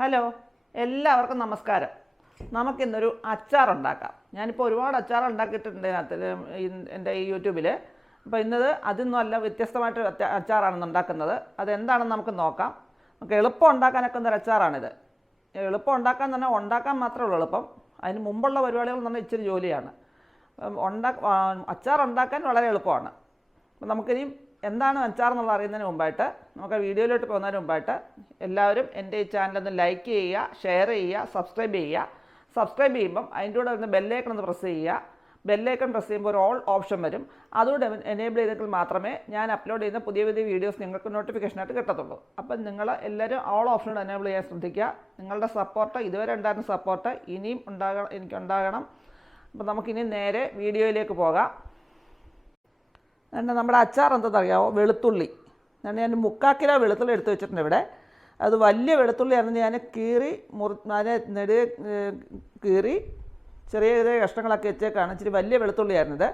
Hello എല്ലാവർക്കും നമസ്കാരം. നമുക്കിന്നൊരു അച്ചാർ ഉണ്ടാക്കാം ഞാനിപ്പോൾ ഒരുപാട് അച്ചാർ ഉണ്ടാക്കിയിട്ടുണ്ട് ഇതിനകത്ത് എന്റെ ഈ യൂട്യൂബിൽ അപ്പോൾ ഇന്നത് അതിൽ അല്ല വ്യത്യസ്തമായിട്ട് അച്ച- അച്ചാറാണ് ഉണ്ടാക്കുന്നത്. അതെന്താണെന്ന് നമുക്ക് നോക്കാം. നമുക്ക് എളുപ്പം ഉണ്ടാക്കാനൊക്കെ ഒരു അച്ചാറാണിത്. എളുപ്പം ഉണ്ടാക്കാൻ തന്നെ ഉണ്ടാക്കാൻ മാത്രമേ ഉള്ളൂ എളുപ്പം. അതിന് മുമ്പുള്ള പരിപാടികൾ എന്ന് പറഞ്ഞാൽ ഇച്ചിരി ജോലിയാണ്. ഉണ്ടാ അച്ചാർ ഉണ്ടാക്കാൻ വളരെ എളുപ്പമാണ്. അപ്പം നമുക്കിനി എന്താണ് അച്ചാർ എന്നുള്ളത് അറിയുന്നതിന് മുമ്പായിട്ട് നമുക്ക് വീഡിയോയിലോട്ട് പോകുന്നതിന് മുമ്പായിട്ട് എല്ലാവരും എന്റെ ഈ ചാനലൊന്ന് ലൈക്ക് ചെയ്യുക ഷെയർ ചെയ്യുക സബ്സ്ക്രൈബ് ചെയ്യുക. സബ്സ്ക്രൈബ് ചെയ്യുമ്പം അതിന്റെ കൂടെ വരുന്ന ബെല്ലേക്കൺ ഒന്ന് പ്രസ് ചെയ്യുക. ബെല്ലേക്കൺ പ്രസ് ചെയ്യുമ്പോൾ ഒരു ഓൾ ഓപ്ഷൻ വരും. അതുകൊണ്ട് എനേബിൾ ചെയ്തെങ്കിൽ മാത്രമേ ഞാൻ അപ്ലോഡ് ചെയ്യുന്ന പുതിയ പുതിയ വീഡിയോസ് നിങ്ങൾക്ക് നോട്ടിഫിക്കേഷനായിട്ട് കിട്ടത്തുള്ളൂ. അപ്പം നിങ്ങൾ എല്ലാവരും ഓൾ ഓപ്ഷനോട് എനേബിൾ ചെയ്യാൻ ശ്രദ്ധിക്കുക. നിങ്ങളുടെ സപ്പോർട്ട് ഇതുവരെ ഉണ്ടായിരുന്ന സപ്പോർട്ട് ഇനിയും ഉണ്ടാകണം എനിക്കുണ്ടാകണം അപ്പം നമുക്കിനി നേരെ വീഡിയോയിലേക്ക് പോകാം. എന്നിട്ട് നമ്മുടെ അച്ചാർ എന്താണെന്നറിയാമോ വെളുത്തുള്ളി. ഞാൻ ഞാൻ മുക്കാൽ കിലോ വെളുത്തുള്ളി എടുത്ത് വെച്ചിട്ടുണ്ട് ഇവിടെ. അത് വലിയ വെളുത്തുള്ളി ആയിരുന്നു ഞാൻ കീറി മുറി അതിനെ നെടുക കീറി ചെറിയ ചെറിയ കഷ്ണങ്ങളൊക്കെ വെച്ചേക്കാണ്. ഇച്ചിരി വലിയ വെളുത്തുള്ളിയായിരുന്നത്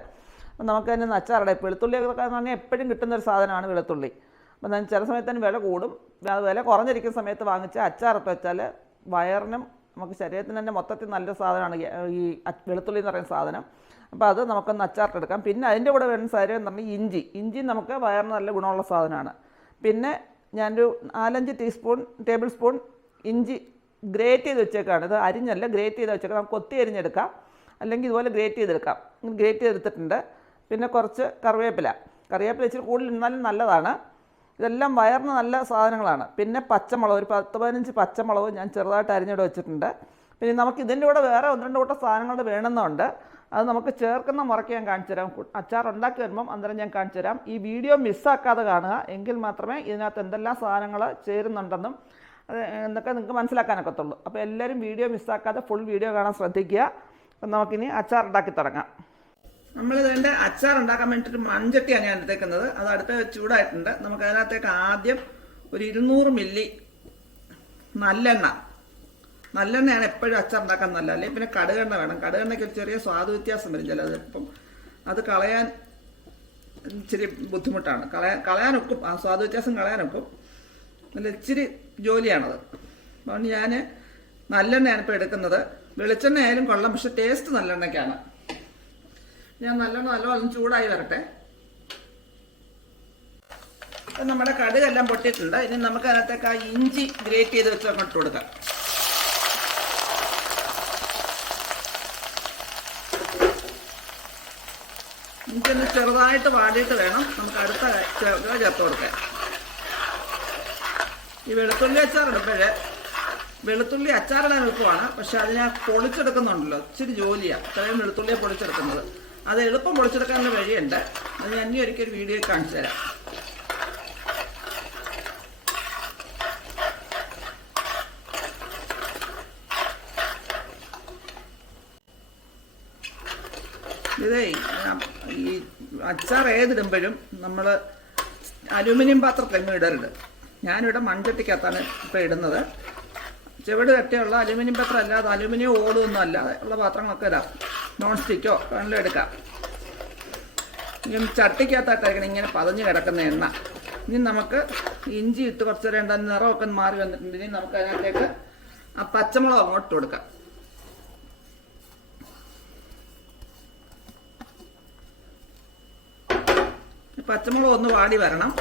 അപ്പം നമുക്ക് തന്നെ അച്ചാറുടെ. വെളുത്തുള്ളിയൊക്കെ എന്ന് പറഞ്ഞാൽ എപ്പോഴും കിട്ടുന്ന ഒരു സാധനമാണ് വെളുത്തുള്ളി. അപ്പം ഞാൻ ചില സമയത്ത് തന്നെ വില കൂടും. അത് വില കുറഞ്ഞിരിക്കുന്ന സമയത്ത് വാങ്ങിച്ച് അച്ചാറിട്ട് വെച്ചാൽ വയറിനും നമുക്ക് ശരീരത്തിന് തന്നെ മൊത്തത്തിൽ നല്ല സാധനമാണ് ഈ വെളുത്തുള്ളി എന്ന് പറയുന്ന സാധനം. അപ്പോൾ അത് നമുക്കൊന്ന് അച്ചാർട്ടെടുക്കാം പിന്നെ അതിന്റെ കൂടെ വരുന്ന സാധനം എന്ന് പറഞ്ഞാൽ ഇഞ്ചി. ഇഞ്ചി നമുക്ക് വയറിന് നല്ല ഗുണമുള്ള സാധനമാണ്. പിന്നെ ഞാനൊരു നാലഞ്ച് ടീസ്പൂൺ ടേബിൾ സ്പൂൺ ഇഞ്ചി ഗ്രേറ്റ് ചെയ്ത് വെച്ചേക്കാണ്. ഇത് അരിഞ്ഞല്ല ഗ്രേറ്റ് ചെയ്ത് വെച്ചേക്കാം. നമുക്ക് കൊത്തി അരിഞ്ഞെടുക്കാം. അല്ലെങ്കിൽ ഇതുപോലെ ഗ്രേറ്റ് ചെയ്തെടുക്കാം. ഗ്രേറ്റ് ചെയ്തെടുത്തിട്ടുണ്ട്. പിന്നെ കുറച്ച് കറിവേപ്പില. കറിവേപ്പില ഇച്ചിരി കൂടുതൽ ഇന്നാലും നല്ലതാണ്. ഇതെല്ലാം വയറിന് നല്ല സാധനങ്ങളാണ്. പിന്നെ പച്ചമുളക് ഒരു പത്ത് പതിനഞ്ച് പച്ചമുളക് ഞാൻ ചെറുതായിട്ട് അരിഞ്ഞിട്ട് വെച്ചിട്ടുണ്ട്. പിന്നെ നമുക്ക് ഇതിന്റെ കൂടെ വേറെ ഒന്ന് രണ്ട് കൂട്ടം സാധനങ്ങൾ വേണമെന്നുണ്ട്. അത് നമുക്ക് ചേർക്കുന്ന മുറയ്ക്ക് ഞാൻ കാണിച്ചു തരാം. അച്ചാർ ഉണ്ടാക്കി വരുമ്പം അന്നേരം ഞാൻ കാണിച്ചു തരാം. ഈ വീഡിയോ മിസ്സാക്കാതെ കാണുക. എങ്കിൽ മാത്രമേ ഇതിനകത്ത് എന്തെല്ലാം സാധനങ്ങൾ ചേരുന്നുണ്ടെന്നും അത് എന്നൊക്കെ നിങ്ങൾക്ക് മനസ്സിലാക്കാനൊക്കത്തുള്ളൂ അപ്പോൾ എല്ലാവരും വീഡിയോ മിസ്സാക്കാതെ ഫുൾ വീഡിയോ കാണാൻ ശ്രദ്ധിക്കുക. അപ്പം നമുക്കിനി അച്ചാർ ഉണ്ടാക്കി തുടങ്ങാം. നമ്മൾ ഇതിന്റെ അച്ചാർ ഉണ്ടാക്കാൻ വേണ്ടിയിട്ട് മൺചട്ടിയാണ് ഞാൻ എടുത്തേക്കുന്നത്. അത് അടുത്ത ചൂടായിട്ടുണ്ട്. നമുക്ക് അതിനകത്തേക്ക് ആദ്യം ഒരു ഇരുന്നൂറ് മില്ലി നല്ലെണ്ണ നല്ലെണ്ണയാണ് എപ്പോഴും അച്ചാർ ഉണ്ടാക്കാൻ നല്ല അല്ലെങ്കിൽ പിന്നെ കടുകെണ്ണ വേണം. കടുകെണ്ണയ്ക്ക് ഒരു ചെറിയ സ്വാദ് വ്യത്യാസം വരും ചിലത് ഇപ്പം അത് കളയാൻ ഇച്ചിരി ബുദ്ധിമുട്ടാണ്. കളയാൻ കളയാനൊക്കും. ആ സ്വാദ് വ്യത്യാസം കളയാനൊക്കും. നല്ല ഇച്ചിരി ജോലിയാണത്. അതുകൊണ്ട് ഞാൻ നല്ലെണ്ണയാണ് ഇപ്പോൾ എടുക്കുന്നത്. വെളിച്ചെണ്ണ ആയാലും കൊള്ളാം. പക്ഷെ ടേസ്റ്റ് നല്ലെണ്ണയ്ക്കാണ്. ഞാൻ നല്ലെണ്ണ നല്ലോണം ചൂടായി വരട്ടെ. നമ്മുടെ കടുകെല്ലാം പൊട്ടിയിട്ടുണ്ട്. ഇനി നമുക്ക് അതിനകത്തേക്ക് ആ ഇഞ്ചി ഗ്രേറ്റ് ചെയ്ത് വെച്ച് അങ്ങോട്ട് കൊടുക്കാം. ഒന്ന് ചെറുതായിട്ട് വാടിയിട്ട് വേണം. നമുക്ക് അടുത്ത ചേർക്കുക ചേർത്ത് കൊടുക്കാൻ. ഈ വെളുത്തുള്ളി അച്ചാറിടുമ്പോൾ വെളുത്തുള്ളി അച്ചാറിടാൻ എളുപ്പമാണ്. പക്ഷെ അതിനെ പൊളിച്ചെടുക്കുന്നുണ്ടല്ലോ. ഇച്ചിരി ജോലിയാണ് ഇത്രയും വെളുത്തുള്ളിയെ പൊളിച്ചെടുക്കുന്നത്. അത് എളുപ്പം പൊളിച്ചെടുക്കാനുള്ള വഴിയുണ്ട്. അത് ഞാൻ ഇനി ഒരിക്കൽ വീഡിയോ കാണിച്ചു തരാം. ഇതേ ഈ അച്ചാർ ഏതിടുമ്പോഴും നമ്മൾ അലുമിനിയം പാത്രത്തിലെങ്ങും ഇടരുത്. ഞാനിവിടെ മൺചട്ടിക്കകത്താണ് ഇപ്പോൾ ഇടുന്നത്. ചെവിട് കട്ടിയുള്ള അലുമിനിയം പാത്രം അല്ലാതെ അലുമിനിയം ഓടൊന്നും അല്ലാതെ ഉള്ള പാത്രങ്ങളൊക്കെ ഇടാം. നോൺ സ്റ്റിക്കോ വേണമെങ്കിലും എടുക്കാം. ഇനി ചട്ടിക്കകത്തായിട്ടായിരിക്കണം ഇങ്ങനെ പതഞ്ഞ് കിടക്കുന്ന എണ്ണ. ഇനി നമുക്ക് ഇഞ്ചി ഇട്ട് കുറച്ച് നേരം നിറമൊക്കെ മാറി വന്നിട്ടുണ്ട്. ഇനി നമുക്ക് അതിനകത്തേക്ക് ആ പച്ചമുളക് അങ്ങോട്ട് കൊടുക്കാം ഈ പച്ചമുളക് ഒന്ന് വാടി വരണം.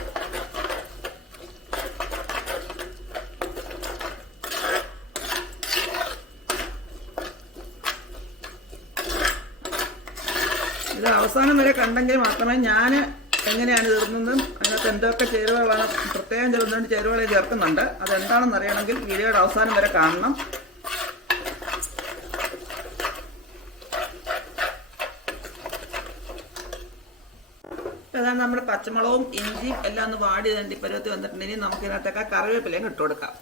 ഇത് അവസാനം വരെ കണ്ടെങ്കിൽ മാത്രമേ ഞാൻ എങ്ങനെയാണ് തീർന്നതും അതിനകത്ത് എന്തൊക്കെ ചേരുവകളാണ് പ്രത്യേകം ചേർന്നുകൊണ്ട് ചേരുവകളെ ചേർക്കുന്നുണ്ട്. അതെന്താണെന്ന് അറിയണമെങ്കിൽ വീഡിയോയുടെ അവസാനം വരെ കാണണം. ഏതാണ്ട് നമ്മുടെ പച്ചമുളകും ഇഞ്ചിയും എല്ലാം ഒന്ന് വാടി തണ്ടി വന്നിട്ടുണ്ട്. ഇനി നമുക്ക് ഇതിനകത്തൊക്കെ കറിവേപ്പിലയും ഇട്ട് കൊടുക്കാം.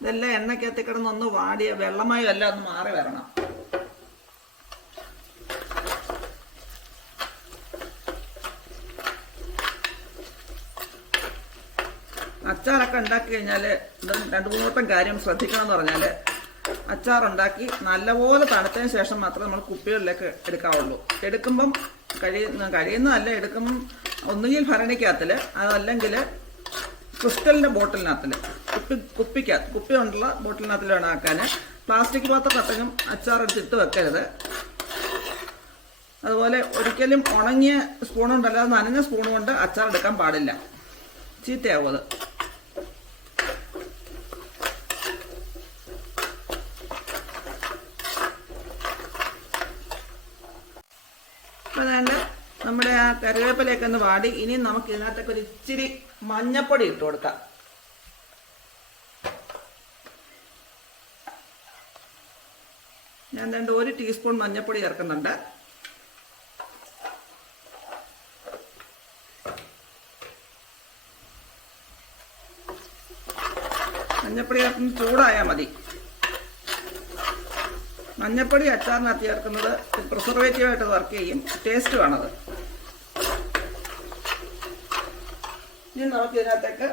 ഇതെല്ലാം എണ്ണയ്ക്കകത്ത് കിടന്നൊന്ന് വാടിയ വെള്ളമായും എല്ലാം ഒന്ന് മാറി വരണം. അച്ചാറൊക്കെ ഉണ്ടാക്കി കഴിഞ്ഞാൽ രണ്ടു മൂന്ന് വട്ടം കാര്യം ശ്രദ്ധിക്കണം എന്ന് പറഞ്ഞാൽ അച്ചാറുണ്ടാക്കി നല്ലപോലെ തണുത്തതിന് ശേഷം മാത്രമേ നമ്മൾ കുപ്പികളിലേക്ക് എടുക്കാവുള്ളൂ. എടുക്കുമ്പം കഴിയുന്ന കഴിയുന്നതല്ല എടുക്കുമ്പം ഒന്നുകിൽ ഭരണിക്കകത്തിൽ അതല്ലെങ്കിൽ ക്രിസ്റ്റലിന്റെ ബോട്ടിലിനകത്തിൽ കുപ്പി കുപ്പിക്കകത്ത് കുപ്പി കൊണ്ടുള്ള ബോട്ടിലിനകത്തിൽ വേണം ആക്കാൻ പ്ലാസ്റ്റിക് പാത്രത്തിനകത്തും അച്ചാർ അച്ചാറെടുത്തിട്ട് വെക്കരുത്. അതുപോലെ ഒരിക്കലും ഉണങ്ങിയ സ്പൂൺ കൊണ്ടല്ലാതെ നനഞ്ഞ സ്പൂൺ കൊണ്ട് അച്ചാർ എടുക്കാൻ പാടില്ല. ചീത്തയാവും അത് അപ്പോൾ അതുകൊണ്ട് നമ്മുടെ ആ കറിവേപ്പിലയൊക്കെ ഒന്ന് വാടി. ഇനി നമുക്ക് ഇതിനകത്തൊക്കെ ഒരു ഇച്ചിരി മഞ്ഞപ്പൊടി ഇട്ട് കൊടുക്കാം. ഞാൻ രണ്ട് ഒരു ടീസ്പൂൺ മഞ്ഞപ്പൊടി ചേർക്കുന്നുണ്ട്. മഞ്ഞപ്പൊടി ചൂടായാൽ മതി. മഞ്ഞപ്പൊടി അച്ചാറിനകത്ത് ചേർക്കുന്നത് പ്രിസർവേറ്റീവായിട്ട് വർക്ക് ചെയ്യും. ടേസ്റ്റ് ഇനി നമുക്ക് ഇതിനകത്തേക്ക്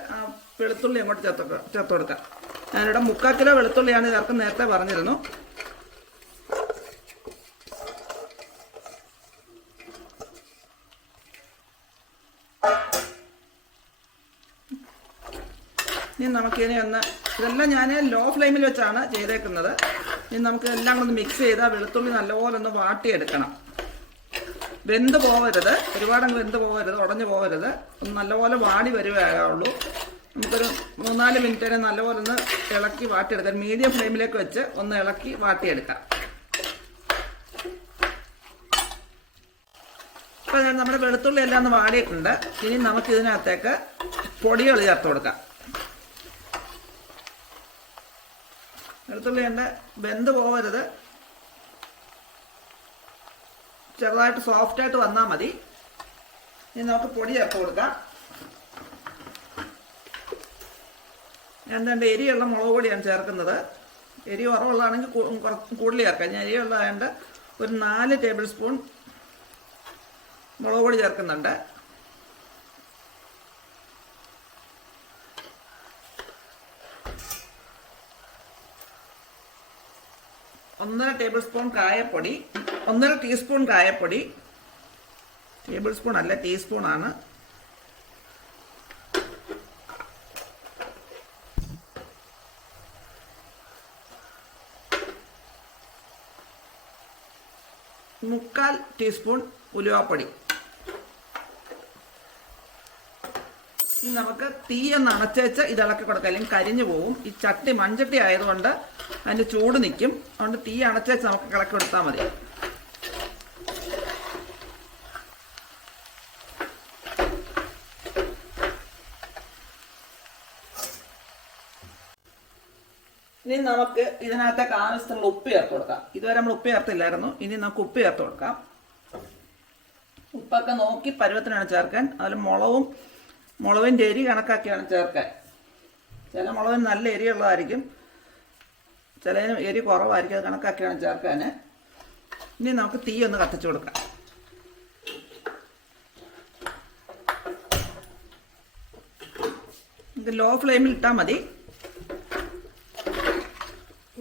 വെളുത്തുള്ളി അങ്ങോട്ട് ചേർത്ത് ചേർത്ത് കൊടുക്കാം. ഞാനിവിടെ മുക്കാൽ കിലോ വെളുത്തുള്ളിയാണ് ചേർക്കുന്നത് നേരത്തെ പറഞ്ഞിരുന്നു. ഇനി നമുക്കിതിനെ ഒന്ന് ഇതെല്ലാം ഞാൻ ലോ ഫ്ലെയിമിൽ വെച്ചാണ് ചെയ്തേക്കുന്നത്. ഇനി നമുക്ക് എല്ലാം കൂടെ ഒന്ന് മിക്സ് ചെയ്താൽ വെളുത്തുള്ളി നല്ലപോലെ ഒന്ന് വാട്ടിയെടുക്കണം. വെന്ത് പോകരുത് ഒരുപാടങ്ങ് വെന്ത് പോകരുത് ഉടഞ്ഞു പോകരുത് ഒന്ന് നല്ലപോലെ വാടി വരുവായുള്ളൂ നമുക്കൊരു മൂന്നാൽ മിനിറ്റിനെ നല്ലപോലെ ഒന്ന് ഇളക്കി വാട്ടിയെടുക്കാം. മീഡിയം ഫ്ലെയിമിലേക്ക് വെച്ച് ഒന്ന് ഇളക്കി വാട്ടിയെടുക്കാം. ഇപ്പം നമ്മുടെ വെളുത്തുള്ളി എല്ലാം ഒന്ന് വാടിയിട്ടുണ്ട്. ഇനി നമുക്ക് ഇതിനകത്തേക്ക് പൊടികൾ ചേർത്ത് കൊടുക്കാം. വെളുത്തുള്ളി എന്റെ വെന്ത് പോകരുത് ചെറുതായിട്ട് സോഫ്റ്റ് ആയിട്ട് വന്നാൽ മതി. ഇനി നമുക്ക് പൊടി ചേർത്ത് കൊടുക്കാം. ഞാൻ എന്റെ എരിയുള്ള മുളക് പൊടിയാണ് ചേർക്കുന്നത്. എരി കുറവുള്ളതാണെങ്കിൽ കൂടുതൽ ചേർക്കാം. ഞാൻ എരിയുള്ളതായതുകൊണ്ട് ഒരു നാല് ടേബിൾ സ്പൂൺ മുളക് പൊടി ചേർക്കുന്നുണ്ട്. ഒന്നര ടേബിൾ സ്പൂൺ കായപ്പൊടി. ഒന്നര ടീസ്പൂൺ കായപ്പൊടി ടേബിൾ സ്പൂൺ അല്ല ടീസ്പൂൺ ആണ്. മുക്കാൽ ടീസ്പൂൺ ഉലുവാപ്പൊടി. ഇനി നമുക്ക് തീ ഒന്ന് അണച്ചേച്ച് ഇത് ഇളക്കി കൊടുക്കാം. അല്ലെങ്കിൽ കരിഞ്ഞു പോകും ഈ ചട്ടി മൺചട്ടി ആയതുകൊണ്ട് അതിന്റെ ചൂട് നിൽക്കും. അതുകൊണ്ട് തീ അണച്ചേച്ച് നമുക്ക് ഇളക്കി കൊടുത്താൽ മതി. ഇനി നമുക്ക് ഇതിനകത്തേക്ക് ആവശ്യത്തിനുള്ള ഉപ്പ് ചേർത്ത് കൊടുക്കാം. ഇതുവരെ നമ്മൾ ഉപ്പ് ചേർത്തില്ലായിരുന്നു. ഇനി നമുക്ക് ഉപ്പ് ചേർത്ത് കൊടുക്കാം. ഉപ്പൊക്കെ നോക്കി പരുവത്തിനാണ് ചേർക്കാൻ. അതിൽ മുളകും മുളകിന്റെ എരി കണക്കാക്കിയാണ് ചേർക്കാൻ. ചില മുളകിന് നല്ല എരി ഉള്ളതായിരിക്കും ചില എരി കുറവായിരിക്കും. അത് കണക്കാക്കിയാണ് ചേർക്കാൻ. ഇനി നമുക്ക് തീ ഒന്ന് കത്തിച്ചു കൊടുക്കാം. ലോ ഫ്ലെയിമിൽ ഇട്ടാൽ മതി.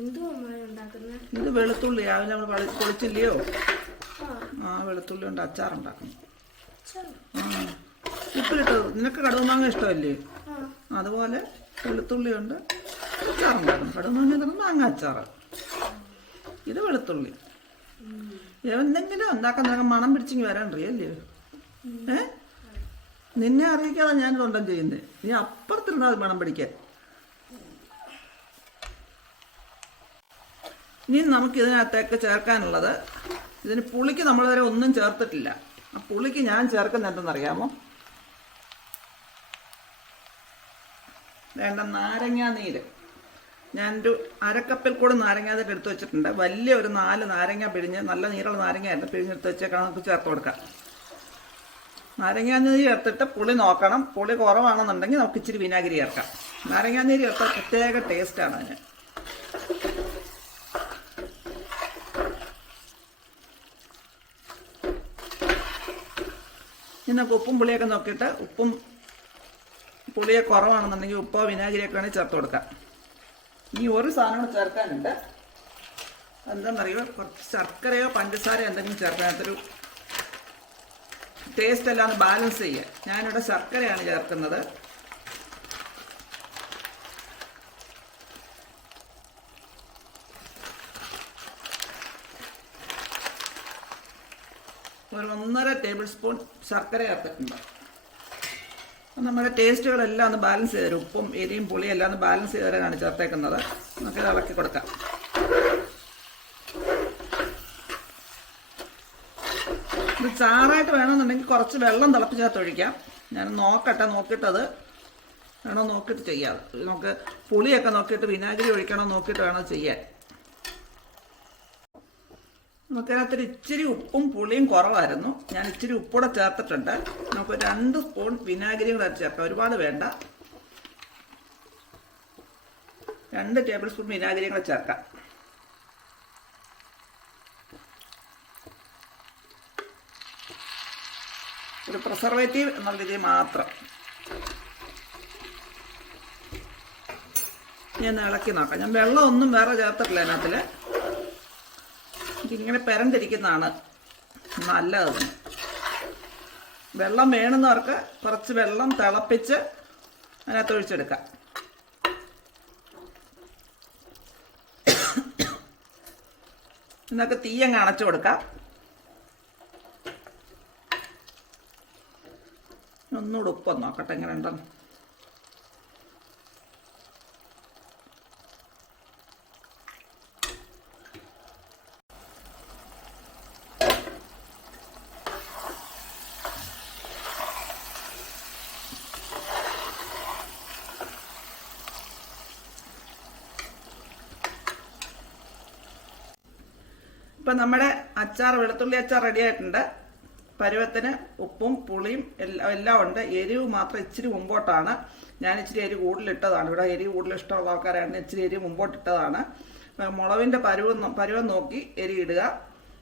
ഇത് വെളുത്തുള്ളി. രാവിലെ നമ്മൾ പൊളിച്ചില്ലയോ? ആ. വെളുത്തുള്ളി കൊണ്ട് അച്ചാറുണ്ടാക്കും ഉപ്പിലിട്ട് നിനക്ക് കടുമാങ്ങ ഇഷ്ടമല്ലേ? അതുപോലെ വെളുത്തുള്ളി കൊണ്ട് അച്ചാറുണ്ടാക്കും കടവ് തന്നെ മാങ്ങ അച്ചാറ്. ഇത് വെളുത്തുള്ളി. എന്തെങ്കിലും ഉണ്ടാക്കാൻ നിനക്ക് മണം പിടിച്ചിങ്ങി വരാൻ അറിയല്ലേ? ഏ? നിന്നെ അറിയിക്കാതെ ഞാനിതുണ്ടം ചെയ്യുന്നത് നീ അപ്പുറത്തിരുന്നാൽ മണം പിടിക്കാൻ. ഇനി നമുക്ക് ഇതിനകത്തേക്ക് ചേർക്കാനുള്ളത്. ഇതിന് പുളിക്ക് നമ്മൾ വരെ ഒന്നും ചേർത്തിട്ടില്ല. ആ പുളിക്ക് ഞാൻ ചേർക്കുന്ന എന്തെന്നറിയാമോ? വേണ്ട നാരങ്ങാ നീര്. ഞാനൊരു അരക്കപ്പിൽ കൂടെ നാരങ്ങ നീര് എടുത്ത് വെച്ചിട്ടുണ്ട്. വലിയ ഒരു നാല് നാരങ്ങ പിഴിഞ്ഞ് നല്ല നീരുള്ള നാരങ്ങ ആയിരുന്നു പിഴിഞ്ഞെടുത്ത് വെച്ചേക്കണം. നമുക്ക് ചേർത്ത് കൊടുക്കാം. നാരങ്ങാ നീര് ചേർത്തിട്ട് പുളി നോക്കണം. പുളി കുറവാണെന്നുണ്ടെങ്കിൽ നമുക്ക് ഇച്ചിരി വിനാഗിരി ചേർക്കാം. നാരങ്ങാ നീര് ചേർത്താൽ പ്രത്യേക ടേസ്റ്റാണ് അതിന്. ഇനി ഉപ്പും പുളിയൊക്കെ നോക്കിയിട്ട് ഉപ്പും പുളിയെ കുറവാണെന്നുണ്ടെങ്കിൽ ഉപ്പോ വിനാഗിരിയൊക്കെ വേണമെങ്കിൽ ചേർത്ത് കൊടുക്കാം. ഇനി ഒരു സാധനം ചേർക്കാനുണ്ട്. എന്താണെന്നറിയോ കുറച്ച് ശർക്കരയോ പഞ്ചസാരയോ എന്തെങ്കിലും ചേർക്കാനത്തൊരു ടേസ്റ്റ് എല്ലാം ബാലൻസ് ചെയ്യുക ഞാനിവിടെ ശർക്കരയാണ് ചേർക്കുന്നത്. ഒരു ഒന്നര ടേബിൾ സ്പൂൺ ശർക്കര ചേർത്തിട്ടുണ്ട്. നമ്മുടെ ടേസ്റ്റുകളെല്ലാം ഒന്ന് ബാലൻസ് ചെയ്ത് തരും. ഉപ്പും എരിയും പുളിയും എല്ലാം ഒന്ന് ബാലൻസ് ചെയ്ത് തരാനാണ് ചേർത്തേക്കുന്നത്. നമുക്കിത് ഇളക്കി കൊടുക്കാം. ഇത് ചാറായിട്ട് വേണമെന്നുണ്ടെങ്കിൽ കുറച്ച് വെള്ളം തിളപ്പിച്ചകത്ത് ഒഴിക്കാം. ഞാൻ നോക്കട്ടെ നോക്കിയിട്ടത് വേണോ നോക്കിയിട്ട് ചെയ്യാം. നമുക്ക് പുളിയൊക്കെ നോക്കിയിട്ട് വിനാഗിരി ഒഴിക്കണോ നോക്കിയിട്ട് വേണോ ചെയ്യാൻ. നമുക്കതിനകത്തൊരു ഇച്ചിരി ഉപ്പും പുളിയും കുറവായിരുന്നു. ഞാൻ ഇച്ചിരി ഉപ്പൂടെ ചേർത്തിട്ടുണ്ട്. നമുക്ക് രണ്ട് സ്പൂൺ വിനാഗിരി കൂടെ ചേർക്കാം. ഒരുപാട് വേണ്ട. രണ്ട് ടേബിൾ സ്പൂൺ വിനാഗിരി കൂടെ ചേർക്കാം. ഒരു പ്രിസർവേറ്റീവ് എന്നുള്ള രീതിയിൽ മാത്രം. ഞാൻ ഇളക്കി നോക്കാം. ഞാൻ വെള്ളമൊന്നും വേറെ ചേർത്തിട്ടില്ല അതിനകത്തിൽ ഇതിങ്ങനെ പെരണ്ടിരിക്കുന്നതാണ് നല്ലത്. വെള്ളം വേണമെന്നവർക്ക് കുറച്ച് വെള്ളം തിളപ്പിച്ച് അതിനകത്ത് ഒഴിച്ചെടുക്കാം. എന്നൊക്കെ തീയങ്ങ് അണച്ചു കൊടുക്കാം. ഒന്നുകൂടെ ഉപ്പൊന്ന് നോക്കട്ടെ എങ്ങനെ ഉണ്ടെന്ന് ഇപ്പം നമ്മുടെ അച്ചാർ വെളുത്തുള്ളി അച്ചാർ റെഡി ആയിട്ടുണ്ട്. പരുവത്തിന് ഉപ്പും പുളിയും എല്ലാം എല്ലാം ഉണ്ട്. എരിവ് മാത്രം ഇച്ചിരി മുമ്പോട്ടാണ്. ഞാൻ ഇച്ചിരി എരിവ് കൂടുതലിട്ടതാണ്. ഇവിടെ എരിവ് കൂടുതൽ ഇഷ്ടമുള്ള ആൾക്കാരാണ്. ഇച്ചിരി എരിവ് മുമ്പോട്ടിട്ടതാണ്. മുളവിന്റെ പരുവം പരുവം നോക്കി എരി ഇടുക.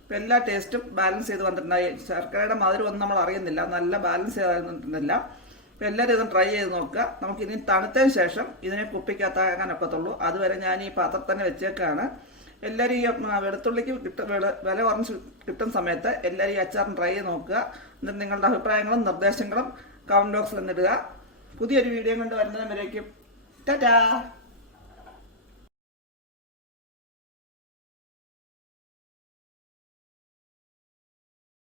ഇപ്പം എല്ലാ ടേസ്റ്റും ബാലൻസ് ചെയ്ത് വന്നിട്ടുണ്ടായി. ശർക്കരയുടെ മധുരം ഒന്നും നമ്മൾ അറിയുന്നില്ല. നല്ല ബാലൻസ് ചെയ്ത് വന്നിട്ടുണ്ടല്ല. ഇപ്പൊ എല്ലാവരും ഇതും ട്രൈ ചെയ്ത് നോക്കുക. നമുക്ക് ഇനി തണുത്തതിന് ശേഷം ഇതിനെ കുപ്പിക്കകത്താക്കാൻ ഒക്കത്തുള്ളൂ അതുവരെ ഞാൻ ഈ പാത്രത്തിൽ തന്നെ വെച്ചേക്കാണ്. എല്ലാവരും ഈ വെളുത്തുള്ളിക്ക് കിട്ട വില കുറഞ്ഞ് കിട്ടുന്ന സമയത്ത് എല്ലാവരും ഈ അച്ചാറിന് ട്രൈ ചെയ്ത് നോക്കുക. എന്നിട്ട് നിങ്ങളുടെ അഭിപ്രായങ്ങളും നിർദ്ദേശങ്ങളും കമന്റ് ബോക്സിൽ നിന്നിടുക പുതിയൊരു വീഡിയോ കൊണ്ട് വരുന്നതിന് വരേക്കും ടാറ്റാ!